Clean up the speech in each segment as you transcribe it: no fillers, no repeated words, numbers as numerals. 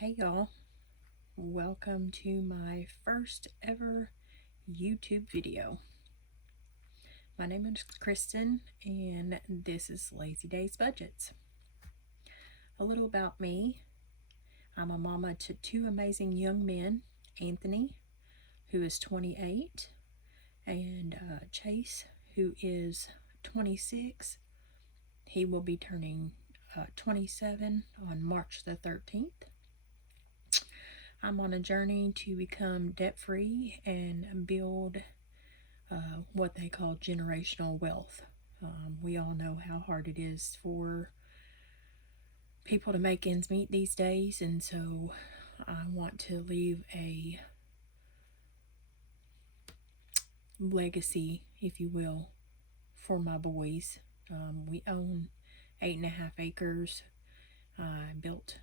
Hey y'all, welcome to my first ever YouTube video. My name is Kristen and this is Lazy Days Budgets. A little about me. I'm a mama to two amazing young men, Anthony, who is 28, and Chase, who is 26. He will be turning 27 on March the 13th. I'm on a journey to become debt-free and build what they call generational wealth. We all know how hard it is for people to make ends meet these days, and so I want to leave a legacy, if you will, for my boys. We own 8.5 acres. I built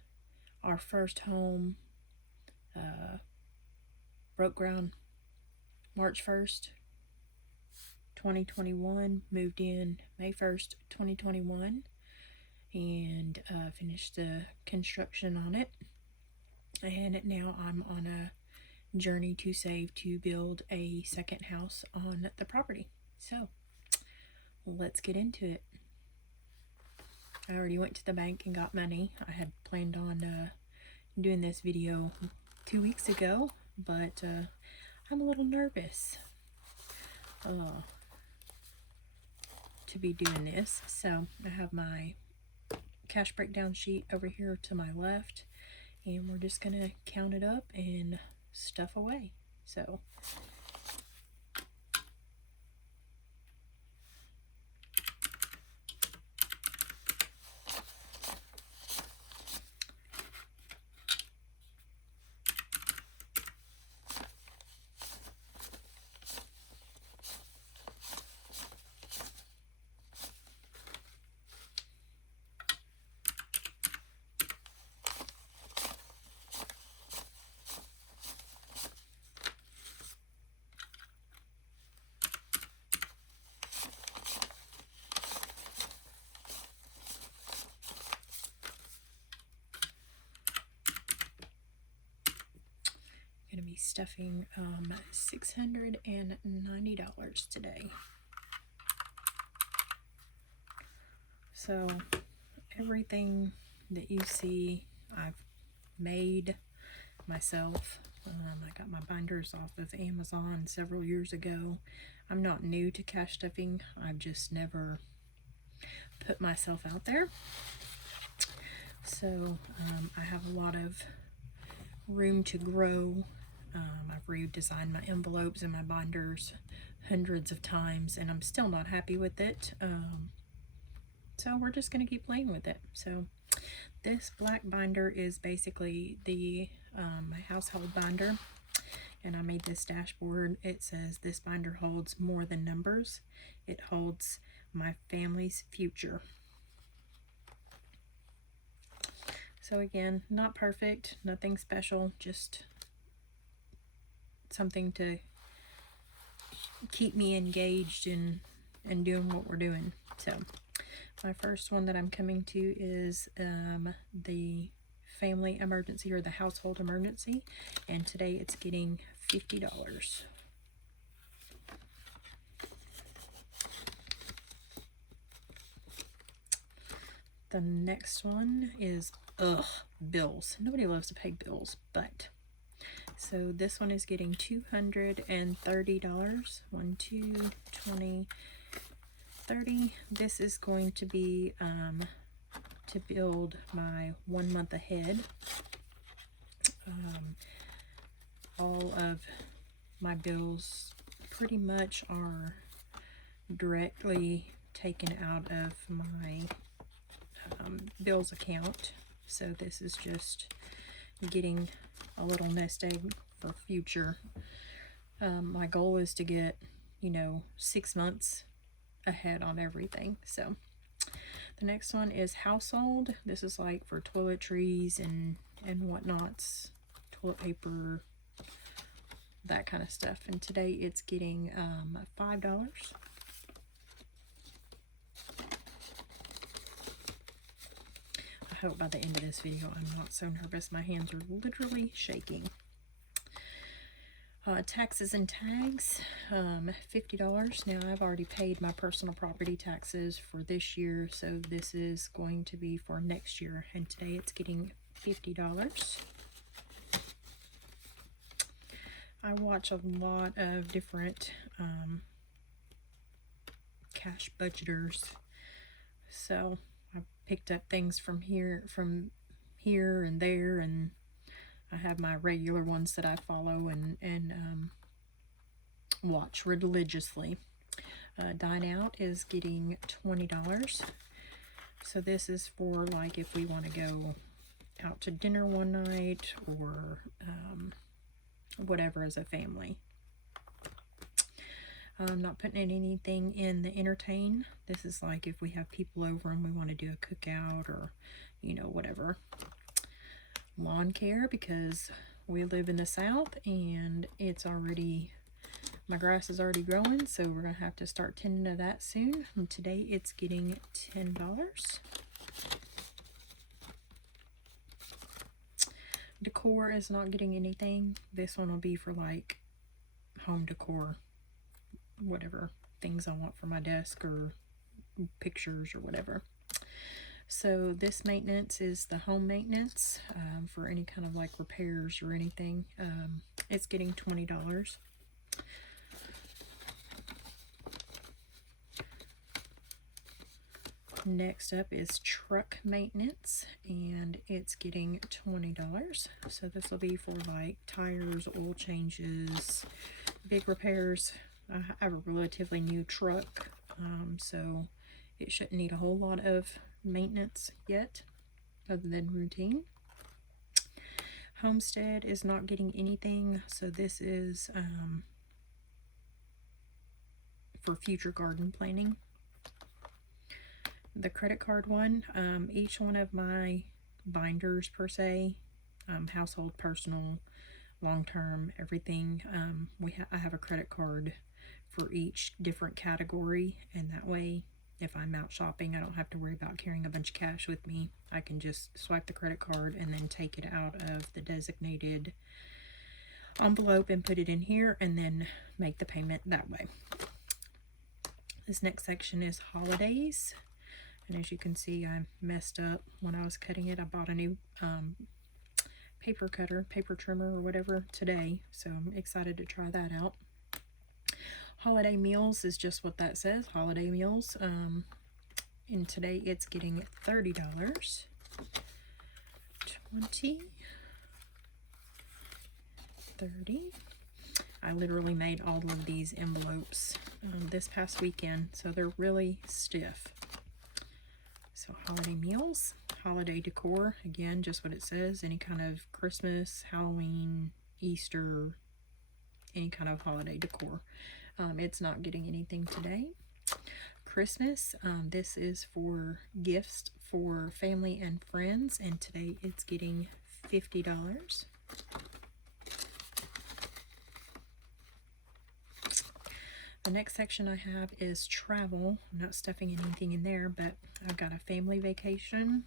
our first home, broke ground March 1st, 2021, moved in May 1st, 2021, and finished the construction on it. And now I'm on a journey to save to build a second house on the property. So let's get into it. I already went to the bank and got money. I had planned on doing this video 2 weeks ago, but I'm a little nervous to be doing this. So I have my cash breakdown sheet over here to my left, and we're just gonna count it up and stuff away. So going to be stuffing $690 today. So everything that you see I've made myself. I got my binders off of Amazon several years ago. I'm not new to cash stuffing. I've just never put myself out there. So I have a lot of room to grow. I've redesigned my envelopes and my binders hundreds of times, and I'm still not happy with it. So we're just going to keep playing with it. So this black binder is basically the my household binder, and I made this dashboard. It says this binder holds more than numbers. It holds my family's future. So again, not perfect, nothing special, just something to keep me engaged in doing what we're doing. So my first one that I'm coming to is the family emergency, or the household emergency, and today it's getting $50. The next one is bills. Nobody loves to pay bills, but so this one is getting $230. 1, 2, 20, 30. This is going to be to build my 1 month ahead. All of my bills pretty much are directly taken out of my bills account. So this is just getting a little nest egg for future. My goal is to get, 6 months ahead on everything. So the next one is household. This is like for toiletries and whatnots, toilet paper, that kind of stuff. And today it's getting $5. I hope by the end of this video I'm not so nervous. My hands are literally shaking. Taxes and tags, $50. Now I've already paid my personal property taxes for this year, so this is going to be for next year, and today it's getting $50. I watch a lot of different cash budgeters, so I picked up things from here and there, and I have my regular ones that I follow and watch religiously. Dine Out is getting $20. So this is for like if we want to go out to dinner one night or whatever as a family. I'm not putting anything in the entertain. This is like if we have people over and we want to do a cookout or, you know, whatever. Lawn care, because we live in the South and it's already, my grass is already growing, so we're gonna have to start tending to that soon. And today it's getting $10. Decor is not getting anything. This one will be for like home decor, whatever things I want for my desk or pictures or whatever. So this maintenance is the home maintenance for any kind of like repairs or anything. It's getting $20. Next up is truck maintenance, and it's getting $20. So this will be for like tires, oil changes, big repairs. I have a relatively new truck, so it shouldn't need a whole lot of maintenance yet, other than routine. Homestead is not getting anything, so this is for future garden planning. The credit card one, each one of my binders per se, household, personal, long-term, everything, I have a credit card for each different category, and that way if I'm out shopping, I don't have to worry about carrying a bunch of cash with me. I can just swipe the credit card and then take it out of the designated envelope and put it in here and then make the payment that way. This next section is holidays. And as you can see, I messed up when I was cutting it. I bought a new paper cutter, paper trimmer or whatever today. So I'm excited to try that out. Holiday meals is just what that says, holiday meals. And today it's getting $30. 20, 30. I literally made all of these envelopes this past weekend, so they're really stiff. So holiday meals, holiday decor, again, just what it says, any kind of Christmas, Halloween, Easter, any kind of holiday decor. It's not getting anything today. Christmas, this is for gifts for family and friends, and today it's getting $50. The next section I have is travel. I'm not stuffing anything in there, but I've got a family vacation,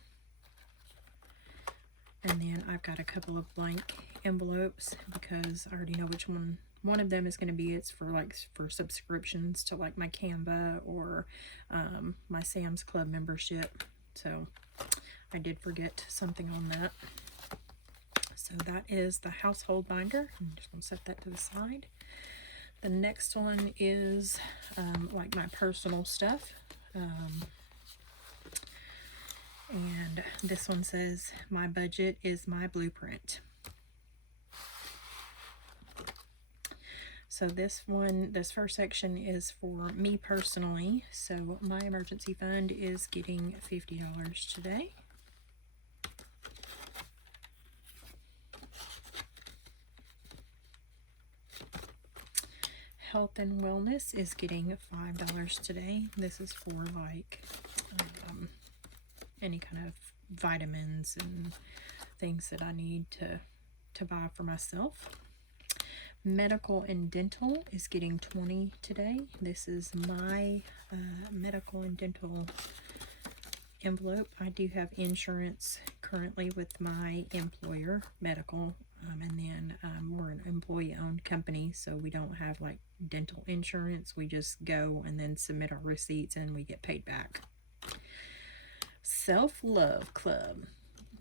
and then I've got a couple of blank envelopes because I already know which one of them is going to be. It's for like for subscriptions to like my Canva or my Sam's Club membership. So I did forget something on that. So that is the household binder. I'm just going to set that to the side. The next one is like my personal stuff. And this one says, my budget is my blueprint. So this first section is for me personally. So my emergency fund is getting $50 today. Health and wellness is getting $5 today. This is for like any kind of vitamins and things that I need to buy for myself. Medical and dental is getting $20 today. This is my medical and dental envelope, I do have insurance currently with my employer, medical, and then we're an employee-owned company, so we don't have like dental insurance. We just go and then submit our receipts and we get paid back. Self-love club.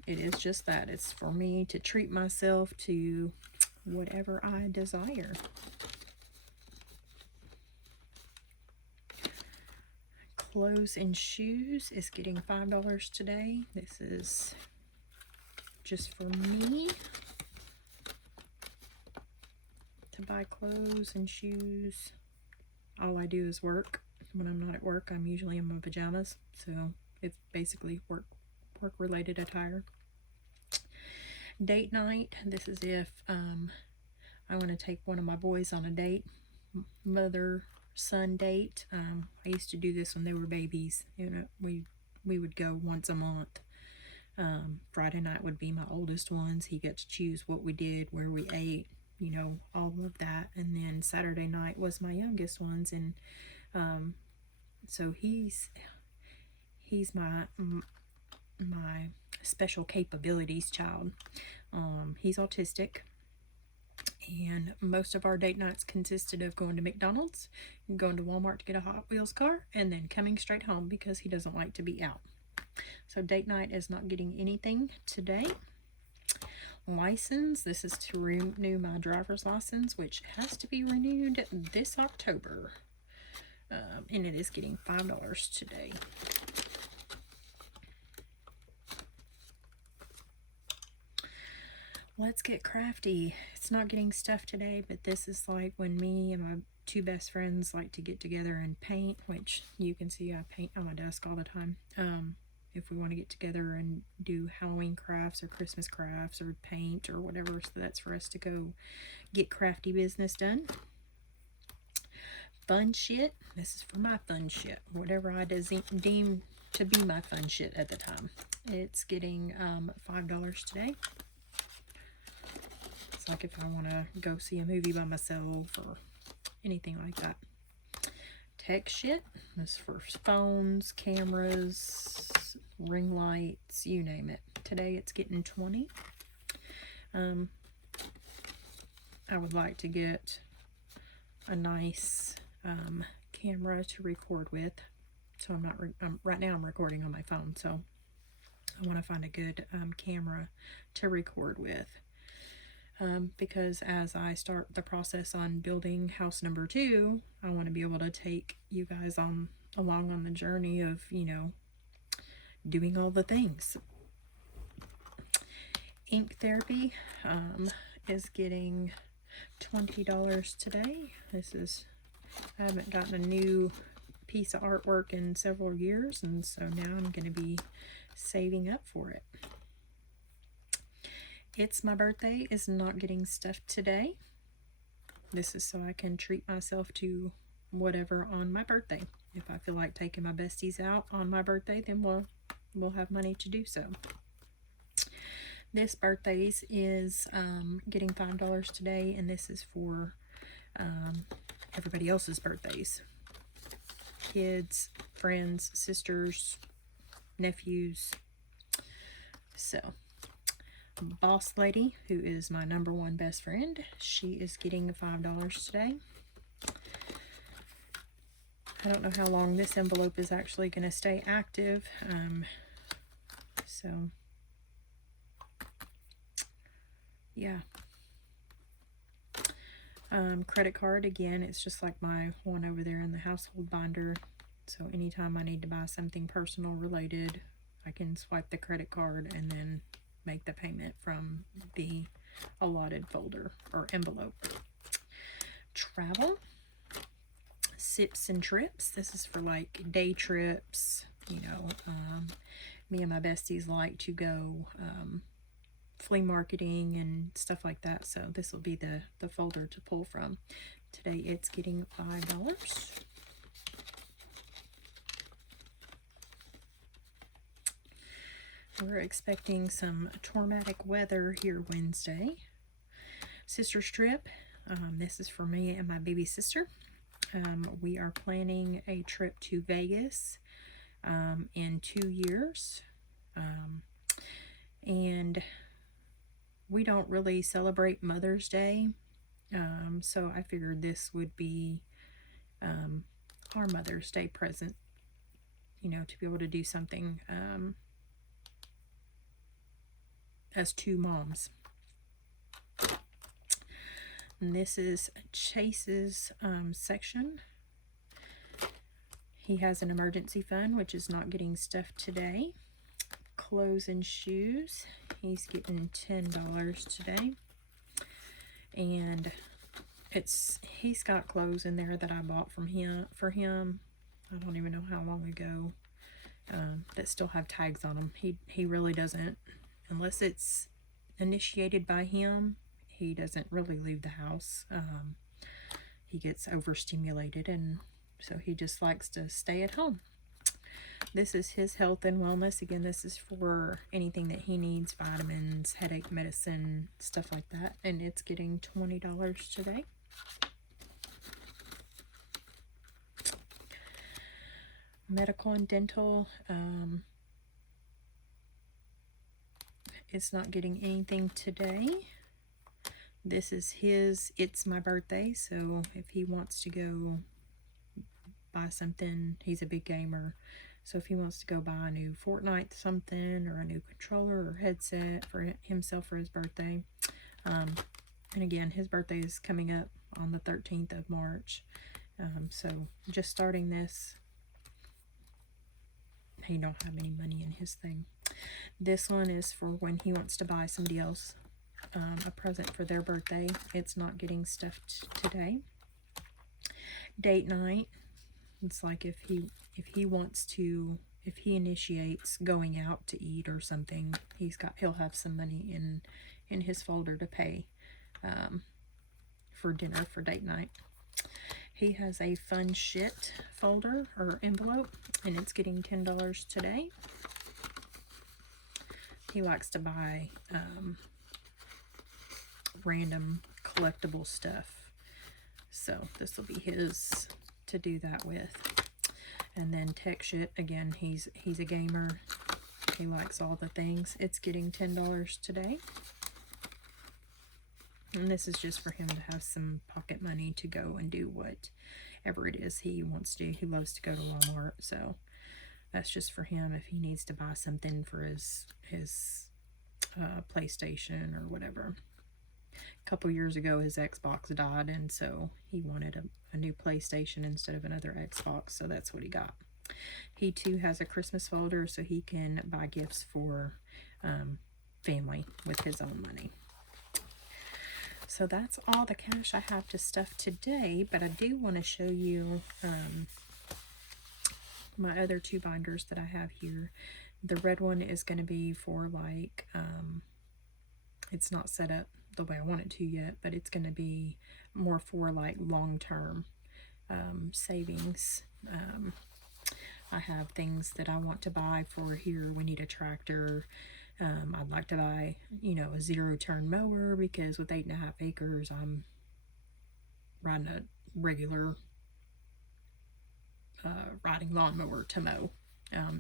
It is just that. It's for me to treat myself to whatever I desire. Clothes and shoes is getting $5 today. This is just for me to buy clothes and shoes. All I do is work. When I'm not at work, I'm usually in my pajamas, so it's basically work related attire. Date night. This is if I want to take one of my boys on a date, mother-son date. I used to do this when they were babies. You know, we would go once a month. Friday night would be my oldest ones. He gets to choose what we did, where we ate, you know, all of that. And then Saturday night was my youngest ones, and so he's my special capabilities child. He's autistic, and most of our date nights consisted of going to McDonald's, going to Walmart to get a Hot Wheels car, and then coming straight home because he doesn't like to be out. So date night is not getting anything today. License. This is to renew my driver's license, which has to be renewed this October. And it is getting $5 today. Let's get crafty. It's not getting stuff today, but this is like when me and my two best friends like to get together and paint, which you can see I paint on my desk all the time. If we want to get together and do Halloween crafts or Christmas crafts or paint or whatever, so that's for us to go get crafty business done. Fun shit. This is for my fun shit. Whatever I deem to be my fun shit at the time. It's getting $5 today. It's like if I want to go see a movie by myself or anything like that. Tech shit. This is for phones, cameras, ring lights, you name it. Today it's getting 20. I would like to get a nice camera to record with. So I'm not right now I'm recording on my phone, so I want to find a good camera to record with. Because as I start the process on building house number 2, I want to be able to take you guys along on the journey of, you know, doing all the things. Ink therapy is getting $20 today. I haven't gotten a new piece of artwork in several years, and so now I'm going to be saving up for it. It's my birthday is not getting stuff today. This is so I can treat myself to whatever on my birthday. If I feel like taking my besties out on my birthday, then we'll have money to do so. This birthdays is getting $5 today, and this is for everybody else's birthdays. Kids, friends, sisters, nephews. So Boss Lady, who is my #1 best friend, she is getting $5 today. I don't know how long this envelope is actually going to stay active. So yeah. Credit card, again, it's just like my one over there in the household binder. So anytime I need to buy something personal related, I can swipe the credit card and then make the payment from the allotted folder or envelope. Travel. Sips and trips. This is for like day trips. You know, me and my besties like to go flea marketing and stuff like that, so this will be the folder to pull from. Today it's getting $5. We're expecting some tornadic weather here Wednesday. Sister's trip. This is for me and my baby sister. We are planning a trip to Vegas in 2 years. And we don't really celebrate Mother's Day, so I figured this would be our Mother's Day present, you know, to be able to do something as two moms. And this is Chase's section. He has an emergency fund, which is not getting stuff today. Clothes and shoes, he's getting $10 today. And he's got clothes in there that I bought for him. I don't even know how long ago, that still have tags on them. He really doesn't, unless it's initiated by him, he doesn't really leave the house. He gets overstimulated, and so he just likes to stay at home. This is his health and wellness. Again, this is for anything that he needs, vitamins, headache medicine, stuff like that. And it's getting $20 today. Medical and dental. It's not getting anything today. This is his, it's my birthday, so if he wants to go buy something, he's a big gamer, so if he wants to go buy a new Fortnite something, or a new controller or headset for himself for his birthday, and again, his birthday is coming up on the 13th of March, so just starting this, he don't have any money in his thing. This one is for when he wants to buy somebody else a present for their birthday. It's not getting stuffed today. Date night. It's like if he wants to, if he initiates going out to eat or something, he'll have some money in his folder to pay for dinner for date night. He has a fun shit folder or envelope, and it's getting $10 today. He likes to buy random collectible stuff, so this will be his to do that with. And then tech shit, again, he's a gamer, he likes all the things. It's getting $10 today, and this is just for him to have some pocket money to go and do whatever it is he wants to do. He loves to go to Walmart, so that's just for him if he needs to buy something for his PlayStation or whatever. A couple years ago, his Xbox died, and so he wanted a new PlayStation instead of another Xbox, so that's what he got. He too has a Christmas folder, so he can buy gifts for family with his own money. So that's all the cash I have to stuff today, but I do want to show you my other two binders that I have here. The red one is going to be for like, it's not set up the way I want it to yet, but it's going to be more for like long-term savings. I have things that I want to buy for here. We need a tractor. I'd like to buy, you know, a 0-turn mower, because with 8.5 acres, I'm riding a regular riding lawnmower to mow.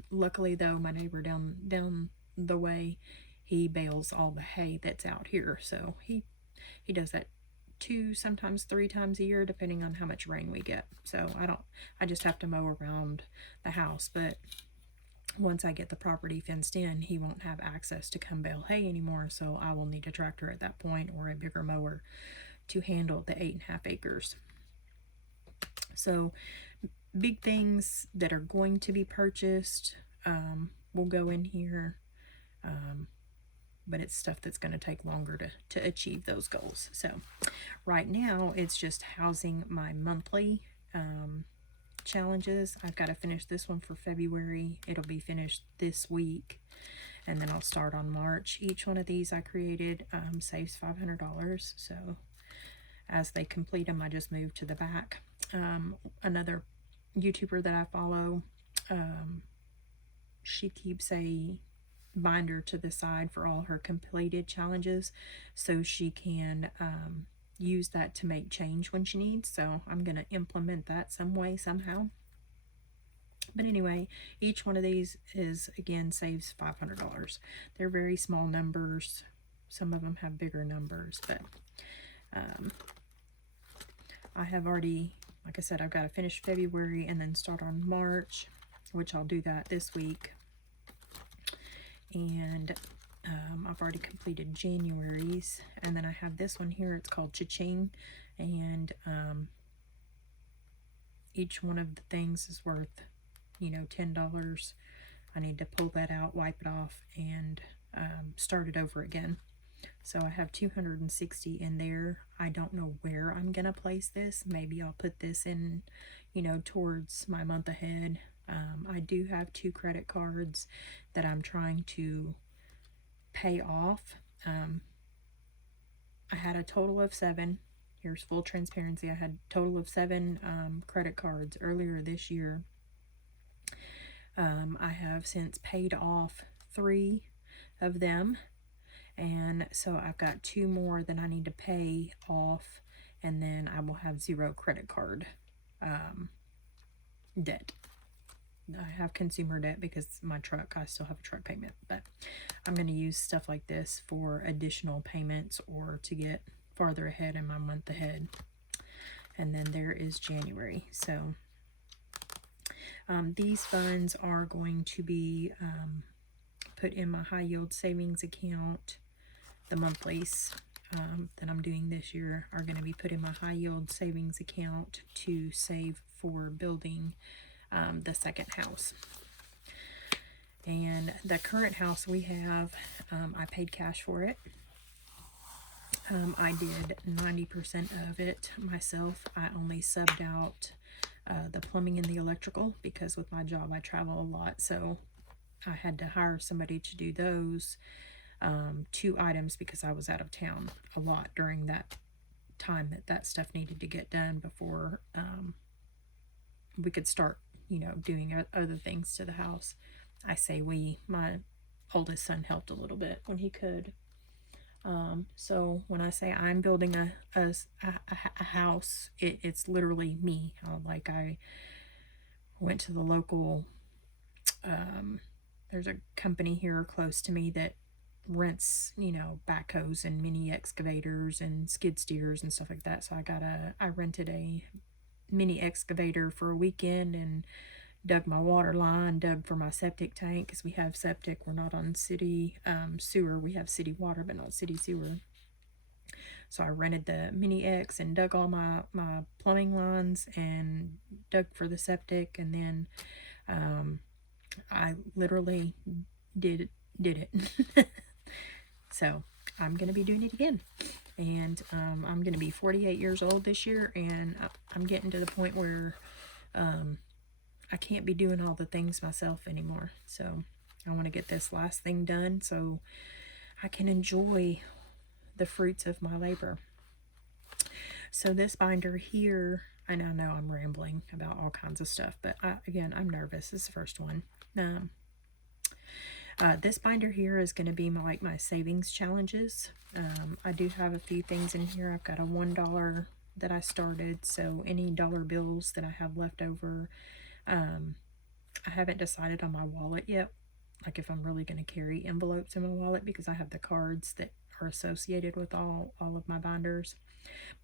Luckily though, my neighbor down the way, he bales all the hay that's out here, so he does that 2, sometimes 3 times a year, depending on how much rain we get. So I just have to mow around the house, but once I get the property fenced in, he won't have access to come bale hay anymore, so I will need a tractor at that point, or a bigger mower to handle the 8.5 acres. So big things that are going to be purchased will go in here, but it's stuff that's going to take longer to achieve those goals. So right now it's just housing my monthly challenges. I've got to finish this one for February. It'll be finished this week, and then I'll start on March. Each one of these I created saves $500, so as they complete them, I just move to the back. Another YouTuber that I follow, she keeps a binder to the side for all her completed challenges, so she can use that to make change when she needs. So I'm going to implement that some way, somehow. But anyway, each one of these is, again, saves $500. They're very small numbers. Some of them have bigger numbers, but I have already, like I said, I've got to finish February and then start on March, which I'll do that this week. And I've already completed January's, and then I have this one here. It's called Cha-Ching, and each one of the things is worth, you know, $10. I need to pull that out, wipe it off, and start it over again. So I have 260 in there. I don't know where I'm gonna place this. Maybe I'll put this in, you know, towards my month ahead. I do have 2 credit cards that I'm trying to pay off. I had a total of 7. Here's full transparency. I had a total of 7 credit cards earlier this year. I have since paid off 3 of them, and so I've got 2 more that I need to pay off, and then I will have 0 credit card debt. I have consumer debt because my truck, I still have a truck payment, but I'm going to use stuff like this for additional payments or to get farther ahead in my month ahead. And then there is January. So these funds are going to be put in my high yield savings account. The monthlies that I'm doing this year are going to be put in my high yield savings account to save for building the second house. And the current house we have, I paid cash for it. I did 90% of it myself. I only subbed out the plumbing and the electrical because with my job I travel a lot, so I had to hire somebody to do those 2 items because I was out of town a lot during that time that stuff needed to get done before we could start, you know, doing other things to the house. I say we, my oldest son helped a little bit when he could. So when I say I'm building a house, it's literally me. Like I went to the local, there's a company here close to me that rents, you know, backhoes and mini excavators and skid steers and stuff like that. So I rented a mini excavator for a weekend and dug my water line, dug for my septic tank because we have septic. We're not on city sewer. We have city water, but not city sewer. So I rented the mini X and dug all my plumbing lines and dug for the septic, and then I literally did it. So I'm gonna be doing it again. And I'm going to be 48 years old this year, and I'm getting to the point where I can't be doing all the things myself anymore. So I want to get this last thing done so I can enjoy the fruits of my labor. So this binder here, and I know I'm rambling about all kinds of stuff, but again, I'm nervous. This is the first one. This binder here is going to be my savings challenges. I do have a few things in here. I've got a $1 that I started, so any dollar bills that I have left over. I haven't decided on my wallet yet, like if I'm really going to carry envelopes in my wallet, because I have the cards that are associated with all of my binders.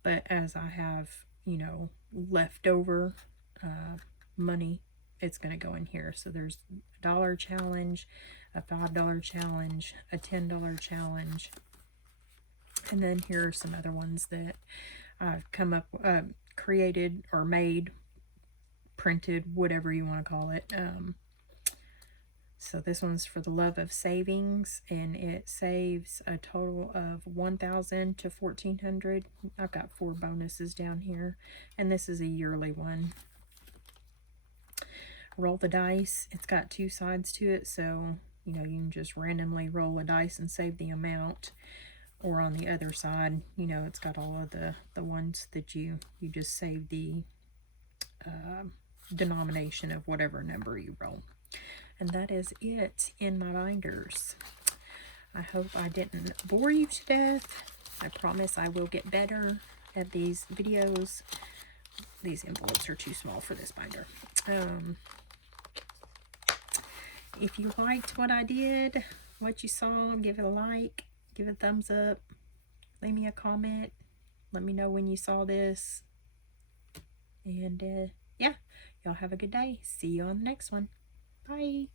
But as I have, you know, leftover money, it's going to go in here. So there's a $1 challenge, a $5 challenge, a $10 challenge, and then here are some other ones that I've come up, created or made, printed, whatever you want to call it. So this one's for the love of savings, and it saves a total of $1,000 to $1,400. I've got 4 bonuses down here, and this is a yearly one. Roll the dice. It's got 2 sides to it, so you know you can just randomly roll a dice and save the amount. Or on the other side, you know, it's got all of the ones that you just save the denomination of whatever number you roll. And that is it in my binders. I hope I didn't bore you to death. I promise I will get better at these videos. These envelopes are too small for this binder. if you liked what I did, what you saw, give it a like, give it a thumbs up, leave me a comment, let me know when you saw this. And yeah, y'all have a good day. See you on the next one. Bye.